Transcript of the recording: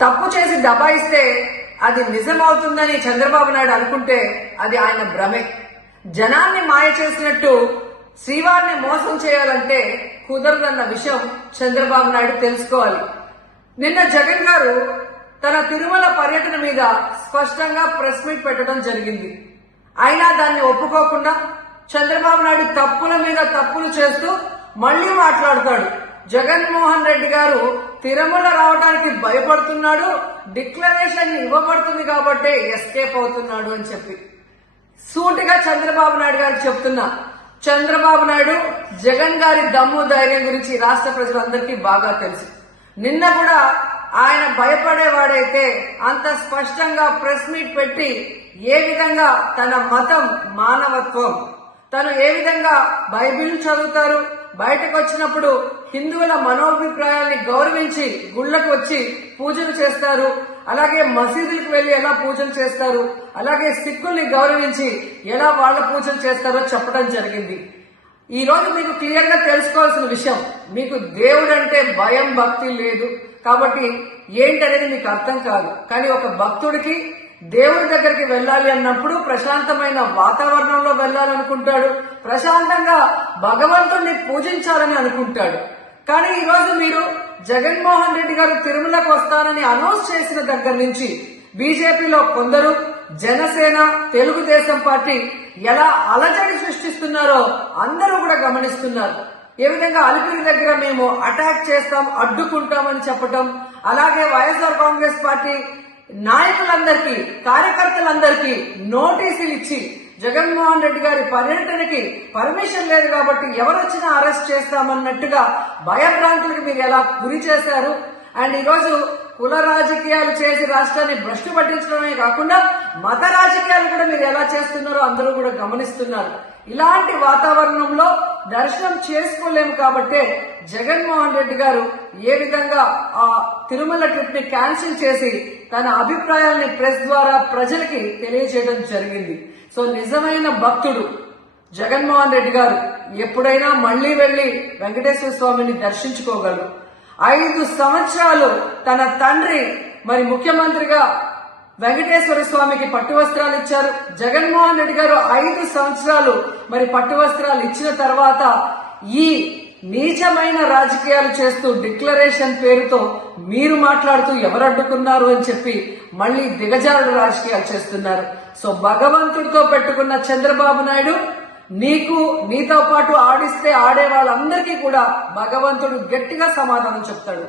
తప్పు చేసి దబాయిస్తే అది నిజమవుతుందని చంద్రబాబు నాయుడు అనుకుంటే అది ఆయన భ్రమే. జనాన్ని మాయ చేసినట్టు శ్రీవారిని మోసం చేయాలంటే కుదరదన్న విషయం చంద్రబాబు నాయుడు తెలుసుకోవాలి. నిన్న జగన్ గారు తన తిరుమల పర్యటన మీద స్పష్టంగా ప్రెస్ మీట్ పెట్టడం జరిగింది. అయినా దాన్ని ఒప్పుకోకుండా చంద్రబాబు నాయుడు తప్పుల మీద తప్పులు చేస్తూ మళ్లీ మాట్లాడతాడు. జగన్మోహన్ రెడ్డి గారు తిరుమల రావడానికి భయపడుతున్నాడు, డిక్లరేషన్ ఇవ్వబడుతుంది కాబట్టి ఎస్కేప్ అవుతున్నాడు అని చెప్పి సూటిగా చంద్రబాబు నాయుడు గారికి చెప్తున్నా. చంద్రబాబు నాయుడు జగన్ గారి దమ్ము ధైర్యం గురించి రాష్ట్ర ప్రజలందరికీ బాగా తెలుసు. నిన్న కూడా ఆయన భయపడేవాడైతే అంత స్పష్టంగా ప్రెస్ మీట్ పెట్టి ఏ విధంగా తన మతం మానవత్వం, తను ఏ విధంగా బైబిల్ చదువుతారు, బయటకు వచ్చినప్పుడు హిందువుల మనోభిప్రాయాల్ని గౌరవించి గుళ్లకు వచ్చి పూజలు చేస్తారు, అలాగే మసీదులకు వెళ్లి ఎలా పూజలు చేస్తారు, అలాగే సిక్కుల్ని గౌరవించి ఎలా వాళ్ళ పూజలు చేస్తారో చెప్పడం జరిగింది. ఈ రోజు మీకు క్లియర్ గా తెలుసుకోవాల్సిన విషయం, మీకు దేవుడు అంటే భయం భక్తి లేదు కాబట్టి ఏంటనేది మీకు అర్థం కాదు. కానీ ఒక భక్తుడికి దేవుడి దగ్గరికి వెళ్ళాలి అన్నప్పుడు ప్రశాంతమైన వాతావరణంలో వెళ్ళాలనుకుంటాడు, ప్రశాంతంగా భగవంతుణ్ణి పూజించాలని అనుకుంటాడు. కానీ ఈ రోజు మీరు జగన్మోహన్ రెడ్డి గారు తిరుమలకు వస్తారని అనౌన్స్ చేసిన దగ్గర నుంచి బీజేపీలో కొందరు, జనసేన, తెలుగుదేశం పార్టీ ఎలా అలజడి సృష్టిస్తున్నారో అందరూ కూడా గమనిస్తున్నారు. ఏ విధంగా అలిపిరి దగ్గర మేము అటాక్ చేస్తాం, అడ్డుకుంటామని చెప్పటం, అలాగే వైఎస్ఆర్ కాంగ్రెస్ పార్టీ నాయకులందరికీ, కార్యకర్తలందరికీ నోటీసులు ఇచ్చి జగన్మోహన్ రెడ్డి గారి పర్యటనకి పర్మిషన్ లేదు కాబట్టి ఎవరొచ్చినా అరెస్ట్ చేస్తామన్నట్టుగా భయభ్రాంతులకు మీరు ఎలా గురి చేశారు. అండ్ ఈరోజు కుల రాజకీయాలు చేసి రాష్ట్రాన్ని భ్రష్టు పట్టించడమే కాకుండా మత రాజకీయాలు కూడా మీరు ఎలా చేస్తున్నారో అందరూ కూడా గమనిస్తున్నారు. ఇలాంటి వాతావరణంలో దర్శనం చేసుకోలేము కాబట్టే జగన్మోహన్ రెడ్డి గారు ఏ విధంగా ఆ తిరుమల ట్రిప్ ని క్యాన్సిల్ చేసి తన అభిప్రాయాల్ని ప్రెస్ ద్వారా ప్రజలకి తెలియజేయడం జరిగింది. సో నిజమైన భక్తుడు జగన్మోహన్ రెడ్డి గారు ఎప్పుడైనా మళ్లీ వెళ్లి వెంకటేశ్వర స్వామిని దర్శించుకోగలరు. 5 సంవత్సరాలు తన తండ్రి మరి ముఖ్యమంత్రిగా వెంకటేశ్వర స్వామికి పట్టు వస్త్రాలు ఇచ్చారు. జగన్మోహన్ రెడ్డి గారు 5 సంవత్సరాలు మరి పట్టు వస్త్రాలు ఇచ్చిన తర్వాత ఈ నీచమైన రాజకీయాలు చేస్తూ డిక్లరేషన్ పేరుతో మీరు మాట్లాడుతూ ఎవరు అడ్డుకున్నారు అని చెప్పి మళ్లీ దిగజారుడు రాజకీయాలు చేస్తున్నారు. సో భగవంతుడితో పెట్టుకున్న చంద్రబాబు నాయుడు నీతో పాటు ఆడిస్తే ఆడే వాళ్ళందరికీ కూడా భగవంతుడు గట్టిగా సమాధానం చెప్తాడు.